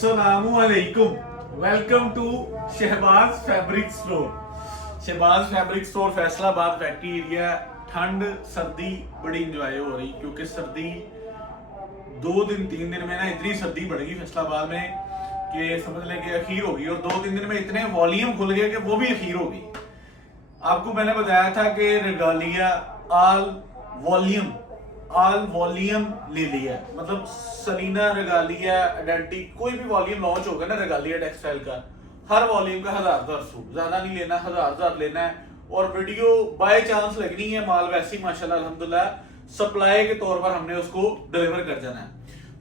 अस्सलामुअलैकुम, welcome to Shahbaz fabric store. Shahbaz fabric store Faisalabad factory area. ठंड सर्दी बड़ी इंजॉय हो रही क्योंकि सर्दी 2 दिन 3 दिन में ना इतनी सर्दी बढ़ गई फैसलाबाद में कि समझ लें कि अखीर होगी, और 2 3 दिन में इतने वॉल्यूम खुल गए कि वो भी अखीर होगी। आपको मैंने बताया था कि रेगालिया ऑल वॉल्यूम ले लिया, मतलब सलीना रेगालिया आइडेंटिटी कोई भी वॉल्यूम लॉन्च होगा ना रेगालिया टेक्सटाइल का, हर वॉल्यूम का 1000 सूट, ज्यादा नहीं लेना, 1000 लेना है। और वीडियो बाय चांस लगनी है, माल वैसे ही माशाल्लाह अल्हम्दुलिल्लाह सप्लाई के तौर पर हमने उसको डिलीवर कर जाना है।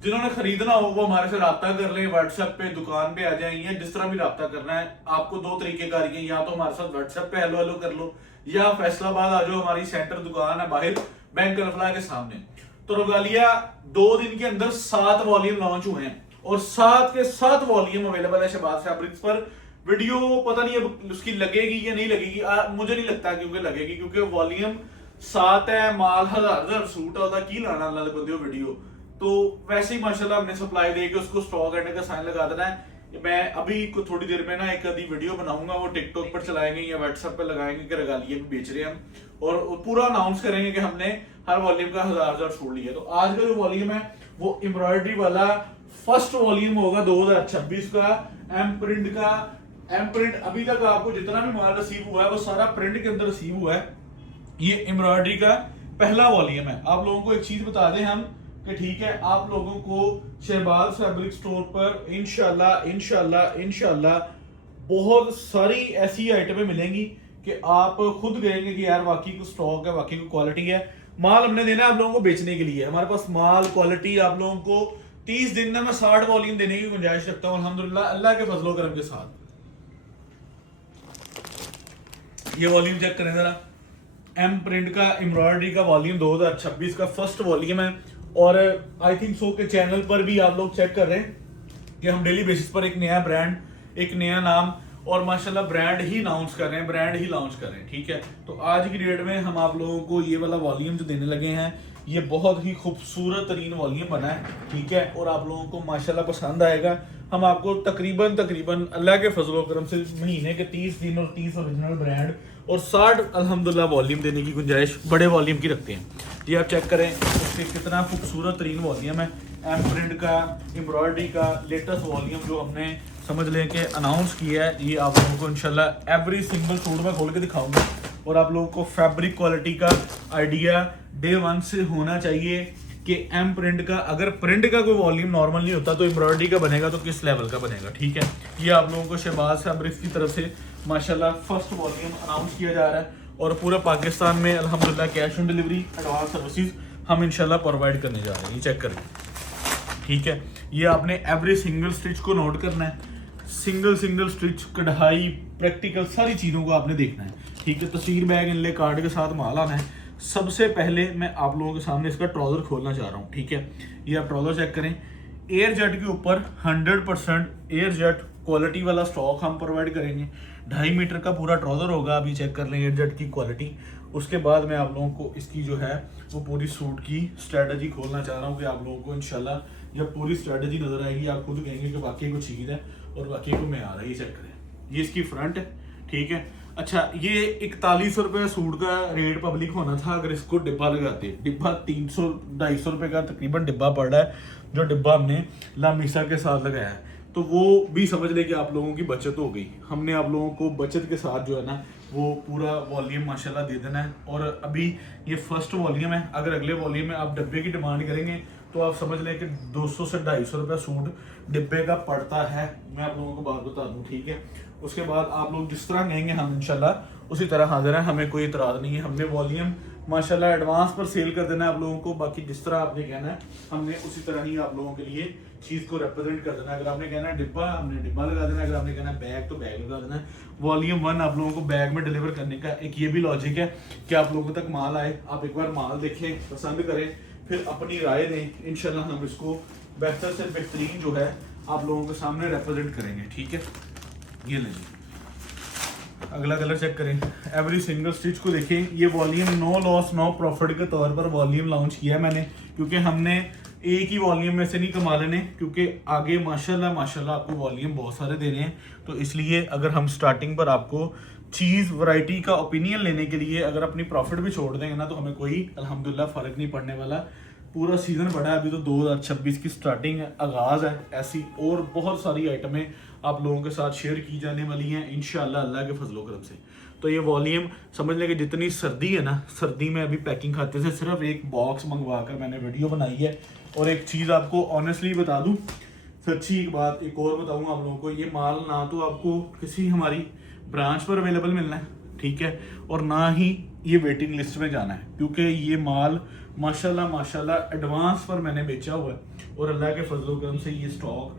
जिन्होंने खरीदना हो वो हमारे से राब्ता कर ले, व्हाट्सएप पे दुकान पे आ जाए, या जिस तरह भी राब्ता करना है। आपको 2 तरीके है, या तो हमारे साथ व्हाट्सएप पे हेलो कर लो, या फैसलाबाद आ जाओ, हमारी सेंटर दुकान है बाहर बैंक अल्फला के सामने। तो रेगालिया 2 दिन के अंदर 7 वॉल्यूम लॉन्च हुए हैं, और 7 के 7 वॉल्यूम अवेलेबल है शहबाज फैब्रिक्स पर। वीडियो पता नहीं अब उसकी लगेगी या नहीं लगेगी, मुझे नहीं लगता क्योंकि लगेगी, क्योंकि वॉल्यूम 7 है, माल 1000 सूट होता की लाना अल्लाह दे बंदे वीडियो। तो वैसे ही माशाल्लाह हमने सप्लाई देके उसको स्टॉक करने का साइन लगा देना है। मैं अभी थोड़ी देर में ना एक आधी वीडियो बनाऊंगा, वो टिकटॉक पर चलाएंगे या व्हाट्सएप पर लगाएंगे कि रेगालिया भी बेच रहे हैं हम, और पूरा अनाउंस करेंगे कि हमने हर वॉल्यूम का 1000 छोड़ लिया। तो आज का जो वॉल्यूम है वो एम्ब्रॉयडरी वाला फर्स्ट वॉल्यूम होगा 2026 का, एम प्रिंट का। एम प्रिंट अभी तक आपको जितना भी माल रिसीव हुआ है वो सारा प्रिंट के अंदर रिसीव हुआ है। ये एम्ब्रॉयडरी का पहला वॉल्यूम है। आप लोगों को एक चीज बता दें हम कि ठीक है, आप लोगों को शहबाज फैब्रिक स्टोर पर इंशाल्लाह बहुत सारी ऐसी आइटमें मिलेंगी कि आप खुद कहेंगे कि यार वाकई को स्टॉक है, वाकई को क्वालिटी है। माल हमने देना है आप लोगों को बेचने के लिए। हमारे पास माल क्वालिटी आप लोगों को 30 दिन में मैं 60 वॉल्यूम देने की गुंजाइश रखता हूँ अल्हम्दुलिल्लाह, अल्लाह के फजलो करम के साथ। ये वॉल्यूम चेक करें जरा, एम प्रिंट का एम्ब्रॉयडरी का वॉल्यूम 2026 का फर्स्ट वॉल्यूम है। और आई थिंक सो के चैनल पर भी आप लोग चेक कर रहे हैं कि हम डेली बेसिस पर एक नया ब्रांड, एक नया नाम और माशाल्लाह ब्रांड ही अनाउंस कर रहे हैं, ब्रांड ही लॉन्च कर रहे हैं। ठीक है, तो आज की डेट में हम आप लोगों को ये वाला वॉल्यूम जो देने लगे हैं, ये बहुत ही खूबसूरत तरीन वॉल्यूम बना है। ठीक है, और आप लोगों को माशाल्लाह पसंद आएगा। हम आपको तकरीबन अल्लाह के फजलो करम से महीने के 30 दिन और 30 ओरिजिनल ब्रांड और 60 अल्हम्दुलिल्लाह वॉल्यूम देने की गुंजाइश बड़े वॉल्यूम की रखते हैं। ये आप चेक करें उसके कितना खूबसूरत तरीन वॉल्यूम है। एम प्रिंट का एम्ब्रॉयडरी का लेटेस्ट वॉल्यूम जो हमने समझ लें कि अनाउंस किया है, ये आप लोगों को इंशाल्लाह एवरी सिंगल सूट में खोल के दिखाऊंगा, और आप लोगों को फैब्रिक क्वालिटी का आइडिया डे 1 से होना चाहिए कि एम प्रिंट का, अगर प्रिंट का कोई वॉल्यूम नॉर्मल नहीं होता तो एम्ब्रॉयडरी का बनेगा तो किस लेवल का बनेगा। ठीक है, ये आप लोगों को शहबाज फैब्रिक्स की तरफ से माशाल्लाह फर्स्ट वॉल्यूम अनाउंस किया जा रहा है, और पूरा पाकिस्तान में अल्हम्दुलिल्लाह cash on delivery advance services हम इंशाल्लाह प्रोवाइड करने जा रहे हैं। ये चेक करें, ठीक है। ये आपने एवरी सिंगल स्टिच को नोट करना है, सिंगल स्टिच, कढ़ाई, प्रैक्टिकल सारी चीज़ों को आपने देखना है। ठीक है, तस्वीर बैग इनले कार्ड के साथ माल आना है। सबसे पहले मैं आप लोगों के सामने इसका ट्राउजर खोलना चाह रहा हूँ। ठीक है, ये आप ट्राउजर चेक करें, एयर जेट के ऊपर 100% एयर जेट क्वालिटी वाला स्टॉक हम प्रोवाइड करेंगे। 2.5 मीटर का पूरा ट्राउजर होगा। अभी चेक कर लें एयर जेट की क्वालिटी। उसके बाद मैं आप लोगों को इसकी जो है वो पूरी सूट की स्ट्रेटजी खोलना चाह रहा हूँ कि आप लोगों को इंशाल्लाह जब पूरी स्ट्रेटजी नजर आएगी आप खुद कहेंगे कि वाकई को चीज़ है और वाकई को मैं आ रहा है। ये चेक करें, ये इसकी फ्रंट है। ठीक है, अच्छा, ये 4100 रुपये सूट का रेट पब्लिक होना था अगर इसको डिब्बा लगाते। डिब्बा 300-250 रुपये का तकरीबन डिब्बा पड़ रहा है, जो डिब्बा हमने लामीसा के साथ लगाया है। तो वो भी समझ ले कि आप लोगों की बचत हो गई। हमने आप लोगों को बचत के साथ जो है ना वो पूरा वॉल्यूम माशाल्लाह दे देना है। और अभी ये फर्स्ट वॉल्यूम है, अगर अगले वॉल्यूम में आप डब्बे की डिमांड करेंगे तो आप समझ लें कि 200 से 250 रुपये सूट डिब्बे का पड़ता है। मैं आप लोगों को बात बता दूं, ठीक है। उसके बाद आप लोग जिस तरह कहेंगे हम इंशाल्लाह उसी तरह हाजिर हैं, हमें कोई इतराज़ नहीं है। हमने वॉल्यूम माशाल्लाह एडवांस पर सेल कर देना है आप लोगों को। बाकी जिस तरह आपने कहना है हमने उसी तरह ही आप लोगों के लिए चीज़ को रिप्रेजेंट कर देना है। अगर आपने कहना है डिब्बा, हमने डिब्बा लगा देना है। अगर आपने कहना है बैग, तो बैग लगा देना है। वॉल्यूम 1 आप लोगों को बैग में डिलीवर करने का एक ये भी लॉजिक है कि आप लोगों तक माल आए, आप एक बार माल देखें, पसंद करें, फिर अपनी राय दें। इंशाल्लाह हम इसको बेहतर से बेहतरीन जो है आप लोगों के सामने रिप्रेजेंट करेंगे। ठीक है, ये लीजिए अगला कलर चेक करें। एवरी सिंगल स्टिच को देखें। ये volume no loss no profit के तौर पर वॉल्यूम लॉन्च किया है मैंने, क्योंकि हमने एक ही वॉल्यूम में से नहीं कमा लेने, क्योंकि आगे माशाल्लाह माशाल्लाह आपको वॉल्यूम बहुत सारे देने हैं। तो इसलिए अगर हम स्टार्टिंग पर आपको चीज़ वैरायटी का ओपिनियन लेने के लिए अगर अपनी प्रॉफिट भी छोड़ देंगे ना, तो हमें कोई अल्हम्दुलिल्लाह फ़र्क नहीं पड़ने वाला। पूरा सीज़न पड़ा है, अभी तो 2026 की स्टार्टिंग है, आगाज़ है। ऐसी और बहुत सारी आइटमें आप लोगों के साथ शेयर की जाने वाली हैं इंशाल्लाह अल्लाह के फजलो करम से। तो ये वॉल्यूम समझ लें कि जितनी सर्दी है ना, सर्दी में अभी पैकिंग खाते से सिर्फ एक बॉक्स मंगवा कर मैंने वीडियो बनाई है। और एक चीज़ आपको ऑनेस्टली बता दूं, सच्ची एक बात एक और बताऊं आप लोगों को, ये माल ना तो आपको किसी हमारी ब्रांच पर अवेलेबल मिलना है, ठीक है, और ना ही ये वेटिंग लिस्ट में जाना है, क्योंकि ये माल माशाल्लाह माशाल्लाह एडवांस पर मैंने बेचा हुआ है। और अल्लाह के फजलो करम से ये स्टॉक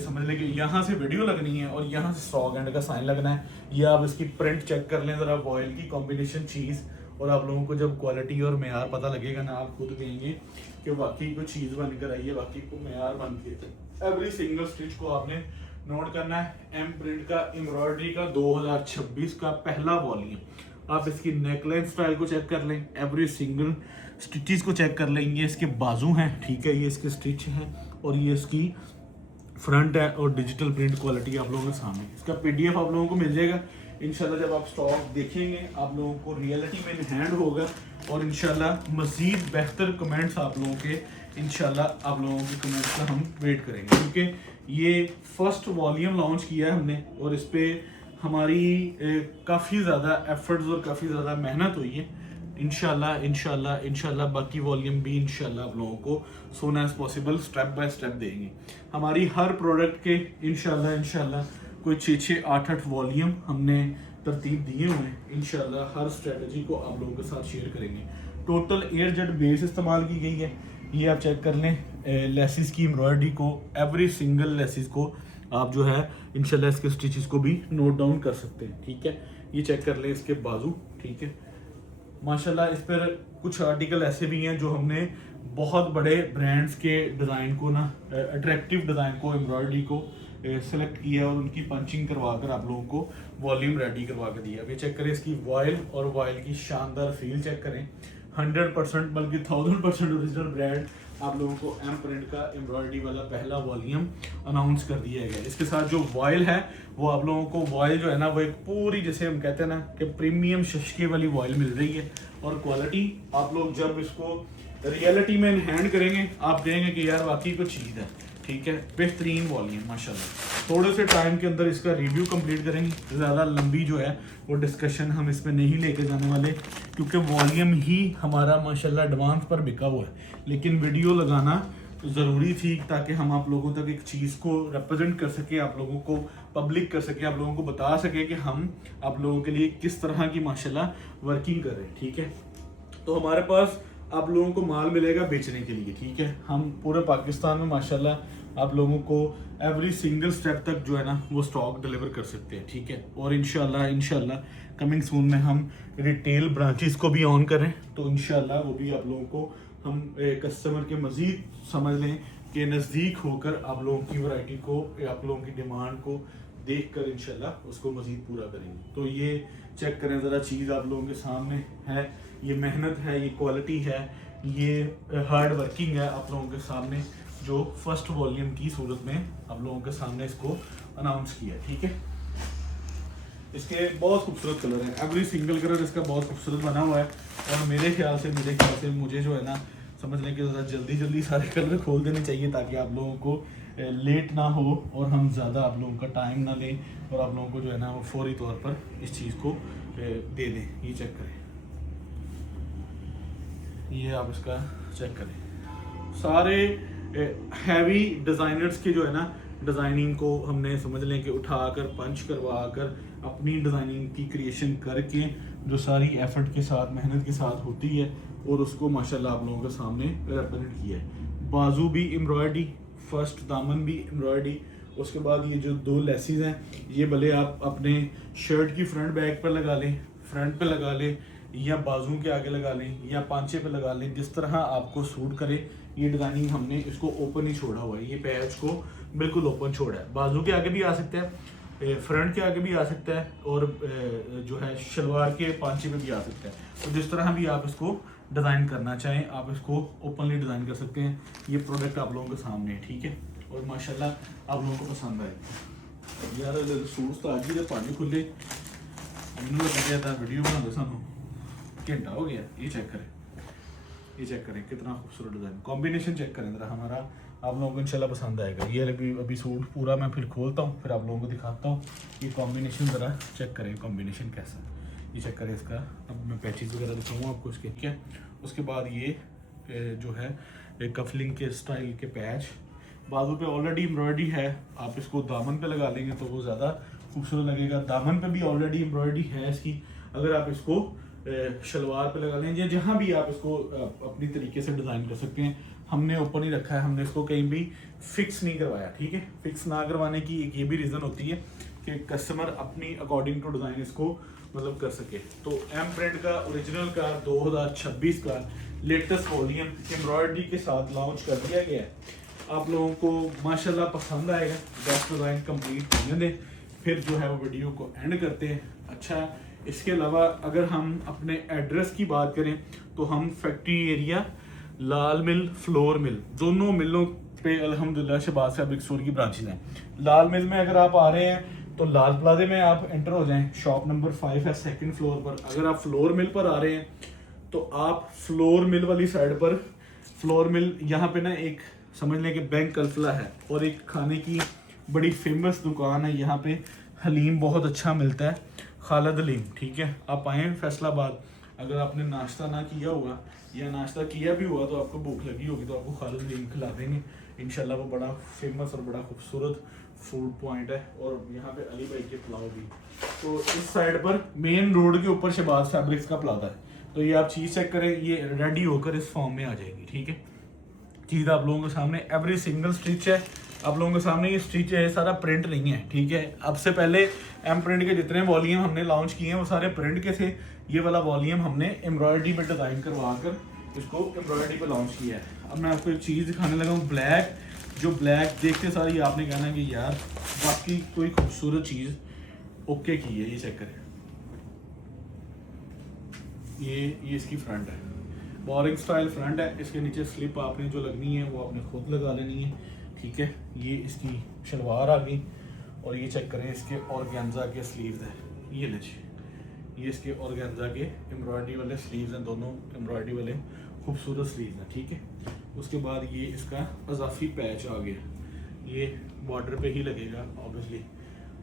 समझ लें कि यहाँ से वीडियो लगनी है और यहाँ से स्टॉक एंड का साइन लगना है। ये आप इसकी प्रिंट चेक कर लें ज़रा, वॉयल की कॉम्बिनेशन चीज़, और आप लोगों को जब क्वालिटी और मेयार पता लगेगा ना, आप खुद कहेंगे कि वाकई को चीज़ बन कर आई है, वाकई को मेयार बन के। एवरी सिंगल स्टिच को आपने नोट करना है। एम प्रिंट का एम्ब्रॉयडरी का 2026 का पहला वॉल्यूम। आप इसकी नेकलाइन स्टाइल को चेक कर लें, एवरी सिंगल स्टिचेस को चेक कर लें। ये इसके बाजू हैं, ठीक है, ये इसके स्टिच हैं, और ये इसकी फ्रंट है, और डिजिटल प्रिंट क्वालिटी आप लोगों के सामने। इसका पीडीएफ आप लोगों को मिल जाएगा इंशाल्लाह। जब आप स्टॉक देखेंगे आप लोगों को रियलिटी में इन हैंड होगा, और इंशाल्लाह मज़ीद बेहतर कमेंट्स आप लोगों के, इंशाल्लाह आप लोगों के कमेंट्स का हम वेट करेंगे, क्योंकि ये फर्स्ट वॉल्यूम लॉन्च किया है हमने, और इस पर हमारी काफ़ी ज़्यादा एफर्ट्स और काफ़ी ज़्यादा मेहनत हुई है। इंशाल्लाह इंशाल्लाह इंशाल्लाह बाकी वॉल्यूम भी इंशाल्लाह आप लोगों को soon as possible step by step देंगे। हमारी हर प्रोडक्ट के इंशाल्लाह इंशाल्लाह कोई 6-6 8-8 वॉल्यूम हमने तरतीब दिए हुए हैं। इंशाल्लाह हर स्ट्रेटजी को आप लोगों के साथ शेयर करेंगे। टोटल एयर जेट बेस इस्तेमाल की गई है, ये आप चेक कर लें। लेसिस की एम्ब्रॉयडरी को, एवरी सिंगल लेसिस को आप जो है इंशाल्लाह इसके स्टिचेस को भी नोट डाउन कर सकते हैं, ठीक है। ये चेक कर लें इसके बाजू, ठीक है, माशाल्लाह। इस पर कुछ आर्टिकल ऐसे भी हैं जो हमने बहुत बड़े ब्रांड्स के डिज़ाइन को ना, अट्रैक्टिव डिज़ाइन को, एम्ब्रॉयडरी को सेलेक्ट किया और उनकी पंचिंग करवा कर आप लोगों को वॉल्यूम रेडी करवा कर दिया। ये चेक करें इसकी वॉयल, और वॉयल की शानदार फील चेक करें। 100% बल्कि 1000% ओरिजिनल ब्रांड आप लोगों को एम प्रिंट का एम्ब्रॉयडरी वाला पहला वॉल्यूम अनाउंस कर दिया गया। इसके साथ जो वॉयल है वो आप लोगों को, वॉयल जो है ना वो एक पूरी, जैसे हम कहते हैं ना कि प्रीमियम शशके वाली वॉयल मिल रही है। और क्वालिटी आप लोग जब इसको रियलिटी में हैंड करेंगे आप कहेंगे कि यार वाकई कुछ चीज़ है, ठीक है। बेहतरीन वॉल्यूम माशाल्लाह। थोड़े से टाइम के अंदर इसका रिव्यू कंप्लीट करेंगे, ज़्यादा लंबी जो है वो डिस्कशन हम इसमें नहीं लेके जाने वाले, क्योंकि वॉल्यूम ही हमारा माशाल्लाह एडवांस पर बिका हुआ है। लेकिन वीडियो लगाना तो ज़रूरी थी ताकि हम आप लोगों तक एक चीज़ को रिप्रेजेंट कर सके, आप लोगों को पब्लिक कर सके, आप लोगों को बता सके कि हम आप लोगों के लिए किस तरह की माशाल्लाह वर्किंग कर रहे हैं, ठीक है। तो हमारे पास आप लोगों को माल मिलेगा बेचने के लिए, ठीक है। हम पूरे पाकिस्तान में माशाल्लाह आप लोगों को एवरी सिंगल स्टेप तक जो है ना वो स्टॉक डिलीवर कर सकते हैं, ठीक है। और इंशाल्लाह इंशाल्लाह कमिंग सून में हम रिटेल ब्रांचेस को भी ऑन करें, तो इंशाल्लाह वो भी आप लोगों को हम कस्टमर के मज़ीद समझ लें कि नज़दीक होकर आप लोगों की वैरायटी को, आप लोगों की डिमांड को देख कर इंशाल्लाह उसको मज़ीद पूरा करेंगे। तो ये चेक करें ज़रा, चीज़ आप लोगों के सामने है, ये मेहनत है, ये क्वालिटी है, ये हार्ड वर्किंग है आप लोगों के सामने, जो फर्स्ट वॉल्यूम की सूरत में आप लोगों के सामने इसको अनाउंस किया, ठीक है। इसके बहुत खूबसूरत कलर हैं, एवरी सिंगल कलर इसका बहुत खूबसूरत बना हुआ है। और मेरे ख्याल से मुझे जो है ना समझ लें कि ज़रा जल्दी जल्दी सारे कलर खोल देने चाहिए, ताकि आप लोगों को लेट ना हो और हम ज़्यादा आप लोगों का टाइम ना लें, और आप लोगों को जो है ना वो फौरी तौर पर इस चीज़ को दे दें। ये चेक करें, ये आप इसका चेक करें। सारे हैवी डिज़ाइनर्स के जो है ना डिज़ाइनिंग को हमने समझ लें कि उठाकर पंच करवा कर अपनी डिज़ाइनिंग की क्रिएशन करके जो सारी एफर्ट के साथ, मेहनत के साथ होती है, और उसको माशाल्लाह आप लोगों के सामने रिप्रेजेंट किया है। बाजू भी एम्ब्रॉयडरी, फर्स्ट दामन भी एम्ब्रॉयडरी, उसके बाद ये जो 2 लेसिस हैं ये भले आप अपने शर्ट की फ्रंट बैक पर लगा लें, फ्रंट पे लगा लें, या बाजू के आगे लगा लें, या पांचे पे लगा लें, जिस तरह आपको सूट करे। ये डिज़ाइनिंग हमने इसको ओपन ही छोड़ा हुआ है, ये पैच को बिल्कुल ओपन छोड़ा है। बाजू के आगे भी आ सकता है, फ्रंट के आगे भी आ सकता है, और जो है शलवार के पांचे पे भी आ सकता है। तो जिस तरह भी आप इसको डिज़ाइन करना चाहें आप इसको ओपनली डिज़ाइन कर सकते हैं। ये प्रोडक्ट आप लोगों के सामने है, ठीक है, और माशाल्लाह आप लोगों को पसंद आए। यार सूट तो आज ही पानी खुले मैंने लगा था वीडियो बना दो सानू घंटा हो गया। ये चेक करें, ये चेक करें कितना खूबसूरत डिज़ाइन, कॉम्बिनेशन चेक करें ज़रा हमारा, आप लोगों को इंशाल्लाह पसंद आएगा। ये अभी सूट पूरा मैं फिर खोलता हूँ, फिर आप लोगों को दिखाता हूँ। ये कॉम्बिनेशन ज़रा चेक करें, कॉम्बिनेशन कैसा है ये चेक करें इसका। अब मैं पैचेस वगैरह दिखाऊँगा आपको इसके, ठीक है। उसके बाद ये जो है कफलिंग के स्टाइल के पैच, बाजू पे ऑलरेडी एम्ब्रॉयडरी है, आप इसको दामन पे लगा लेंगे तो वो ज़्यादा खूबसूरत लगेगा। दामन पे भी ऑलरेडी एम्ब्रॉयडरी है इसकी, अगर आप इसको शलवार पे लगा लें या जहाँ भी आप इसको अपनी तरीके से डिज़ाइन कर सकते हैं। हमने ओपन ही रखा है, हमने इसको कहीं भी फिक्स नहीं करवाया, ठीक है। फिक्स ना करवाने की एक ये भी रीज़न होती है कि कस्टमर अपनी अकॉर्डिंग टू डिज़ाइन इसको मतलब कर सके। तो एम प्रिंट का ओरिजिनल का 2026 का लेटेस्ट वॉल्यूम एम्ब्रॉयडरी के साथ लॉन्च कर दिया गया है। आप लोगों को माशाल्लाह पसंद आएगा। 10 डिज़ाइन कंप्लीट होने दें, फिर जो है वो वीडियो को एंड करते हैं। अच्छा, इसके अलावा अगर हम अपने एड्रेस की बात करें तो हम फैक्ट्री एरिया, लाल मिल, फ्लोर मिल, दोनों मिलों पे अल्हम्दुलिल्लाह शहबाज फैब्रिक स्टोर की ब्रांचेज हैं। लाल मिल में अगर आप आ रहे हैं तो लाल प्लाजे में आप एंटर हो जाएं, शॉप नंबर 5 है सेकंड फ्लोर पर। अगर आप फ्लोर मिल पर आ रहे हैं तो आप फ्लोर मिल वाली साइड पर, फ्लोर मिल यहाँ पे ना एक समझ लें कि बैंक कल्फला है और एक खाने की बड़ी फेमस दुकान है यहाँ पे, हलीम बहुत अच्छा मिलता है, खालिद हलीम, ठीक है। आप आएँ फैसलाबाद, अगर आपने नाश्ता ना किया हुआ या नाश्ता किया भी हुआ तो आपको भूख लगी होगी तो आपको खालिद हलीम खिला देंगे इंशाल्लाह। वो बड़ा फेमस और बड़ा खूबसूरत फूड पॉइंट है। और यहाँ पे अली भाई के पुलाव भी। तो इस साइड पर मेन रोड के ऊपर शहबाज फैब्रिक्स का प्लाजा है। तो ये आप चीज़ चेक करें, ये रेडी होकर इस फॉर्म में आ जाएगी, ठीक है। चीज़ आप लोगों के सामने एवरी सिंगल स्टिच है, आप लोगों के सामने ये स्टिच है, सारा प्रिंट नहीं है, ठीक है। अब से पहले एम प्रिंट के जितने वॉल्यूम हमने लॉन्च किए हैं वो सारे प्रिंट के थे। ये वाला वॉल्यूम हमने एम्ब्रॉयडरी पे डिज़ाइन करवा कर इसको एम्ब्रॉयडरी पे लॉन्च किया है। अब मैं आपको एक चीज़ दिखाने लगा हूँ, ब्लैक, जो ब्लैक देखते सारी आपने कहना है कि यार बाकी कोई खूबसूरत चीज़ ओके की है। ये चेक करें, ये इसकी फ्रंट है, बोरिंग स्टाइल फ्रंट है। इसके नीचे स्लिप आपने जो लगनी है वो आपने खुद लगा लेनी है, ठीक है। ये इसकी शलवार आ गई और ये चेक करें इसके ऑर्गेन्जा के स्लीव्स हैं, ये लीजिए, ये इसके ऑर्गेन्जा के एम्ब्रॉयडरी वाले स्लीव्स हैं, दोनों एम्ब्रॉयडरी वाले खूबसूरत स्लीव्स हैं, ठीक है। उसके बाद ये इसका अजाफी पैच आ गया, ये बॉर्डर पे ही लगेगा ऑब्वियसली।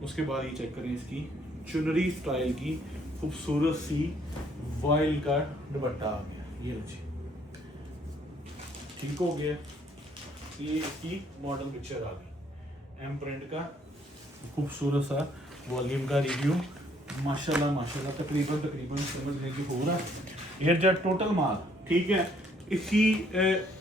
उसके बाद ये चेक करें इसकी चुनरी स्टाइल की खूबसूरत सी वॉइल का दुपट्टा आ गया, ये लीजिए, ठीक हो गया। ये इसकी मॉडल पिक्चर आ गई। एम प्रिंट का खूबसूरत सा वॉल्यूम का रिव्यू, माशाल्लाह माशाल्लाह तकरीबन समझ लें कि हो रहा है। एयर जेट टोटल माल, ठीक है। इसकी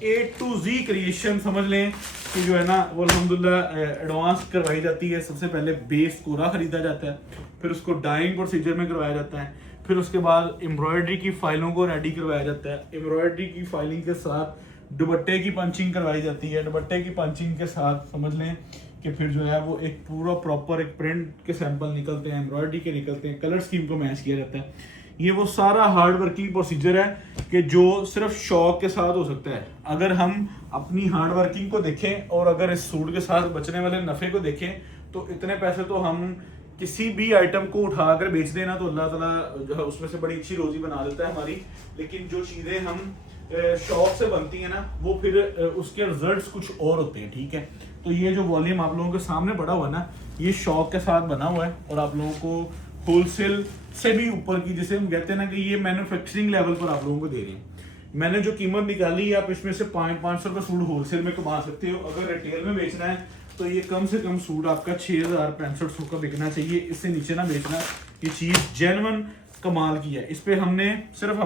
A to Z क्रिएशन समझ लें कि जो है ना वो अल्हम्दुलिल्लाह एडवांस करवाई जाती है। सबसे पहले बेस कोरा खरीदा जाता है, फिर उसको डाइंग प्रोसीजर में करवाया जाता है, फिर उसके बाद एम्ब्रॉयडरी की फाइलों को रेडी करवाया जाता है। एम्ब्रॉयडरी की फाइलिंग के साथ दुपट्टे की पंचिंग करवाई जाती है। दुपट्टे की पंचिंग के साथ समझ लें कि फिर जो है वो एक पूरा प्रॉपर एक प्रिंट के सैंपल निकलते हैं, एम्ब्रॉयडरी के निकलते हैं, कलर स्कीम को मैच किया जाता है। ये वो सारा हार्ड वर्किंग प्रोसीजर है कि जो सिर्फ शौक के साथ हो सकता है। अगर हम अपनी हार्ड वर्किंग को देखें और अगर इस सूट के साथ बचने वाले नफ़े को देखें तो इतने पैसे तो हम किसी भी आइटम को उठाकर बेच देना तो अल्लाह ताला जो है उसमें से बड़ी अच्छी रोजी बना देता है हमारी। लेकिन जो चीज़ें हम शौक से बनती है ना वो फिर उसके रिजल्ट्स कुछ और होते हैं, ठीक है। तो ये जो वॉल्यूम आप लोगों के सामने बड़ा हुआ ना, ये शौक के साथ बना हुआ है और आप लोगों को होलसेल से भी ऊपर की, जिसे हम कहते हैं ना कि ये मैन्युफैक्चरिंग लेवल पर आप लोगों को दे रहे हैं। मैंने जो कीमत निकाली है आप इसमें से 500 रुपये सूट होलसेल में कमा सकते हो। अगर रिटेल में बेचना है तो ये कम से कम सूट आपका 6,065 का बिकना चाहिए, इससे नीचे ना बेचना। ये चीज़ जेन्युइन कमाल की है। इस पर हमने सिर्फ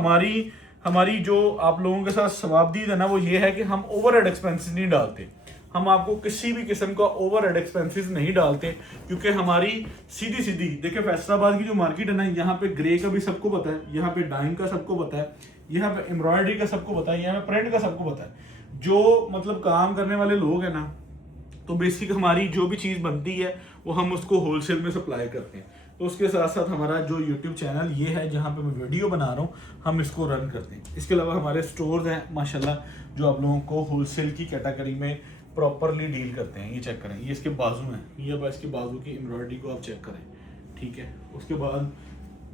हमारी जो आप लोगों के साथ सवाबदीद है ना वो ये है कि हम ओवरहेड एक्सपेंसेस नहीं डालते। हम आपको किसी भी किस्म का ओवरहेड एक्सपेंसेस नहीं डालते क्योंकि हमारी सीधी देखिए फैसलाबाद की जो मार्केट है ना, यहाँ पे ग्रे का भी सबको पता है, यहाँ पे डाइंग का सबको पता है, यहाँ पे एम्ब्रॉयडरी का सबको पता है, यहाँ पे प्रिंट का सबको पता है। जो मतलब काम करने वाले लोग हैं ना, तो बेसिक हमारी जो भी चीज़ बनती है वो हम उसको होलसेल में सप्लाई करते हैं। तो उसके साथ साथ हमारा जो यूट्यूब चैनल ये है जहाँ पे मैं वीडियो बना रहा हूँ, हम इसको रन करते हैं। इसके अलावा हमारे स्टोर्स हैं माशाल्लाह, जो आप लोगों को होलसेल की कैटेगरी में प्रॉपरली डील करते हैं। ये चेक करें, ये इसके बाजू हैं, ये बस इसके बाजू की एम्ब्रॉयडरी को आप चेक करें, ठीक है। उसके बाद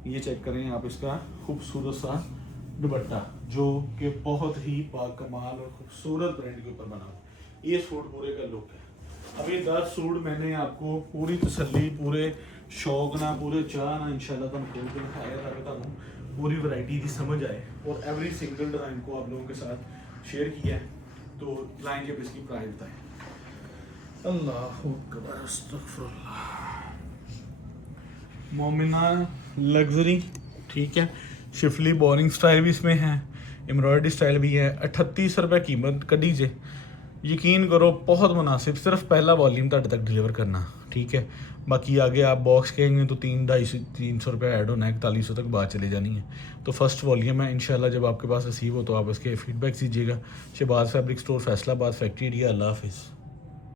ये चेक करें आप इसका खूबसूरत सा दुपट्टा, जो कि बहुत ही बाकमाल और खूबसूरत प्रिंट के ऊपर बना हुआ। ये सूट पूरे का लुक है। अब ये 10 सूट मैंने आपको पूरी तसल्ली, पूरे शौक ना, पूरे चाह ना इंशाल्लाह तुम खोल के दिखाया, ताकि तुम पूरी वैरायटी की समझ आए और एवरी सिंगल डिज़ाइन को आप लोगों के साथ शेयर किया है। तो लाएंगे अब इसकी प्राइस बताएं। अल्लाहु अकबर, अस्तगफिरुल्लाह। मोमिना लग्जरी, ठीक है। शिफली बोरिंग स्टाइल भी इसमें है, एम्ब्रॉयडरी स्टाइल भी है। 38 रुपये कीमत कड़ी जे, यकीन करो बहुत मुनासिब। सिर्फ पहला वॉल्यूम तक डिलीवर करना, ठीक है। बाकी आगे आप बॉक्स कहेंगे तो 300-350 रुपये ऐड होना है, 4100 तक बात चले जानी है। तो फर्स्ट वॉल्यूम है, इंशाल्लाह जब आपके पास रिसीव हो तो आप इसके फीडबैक दीजिएगा। Shahbaz fabric store, Faisalabad factory area. अल्लाह हाफिज़।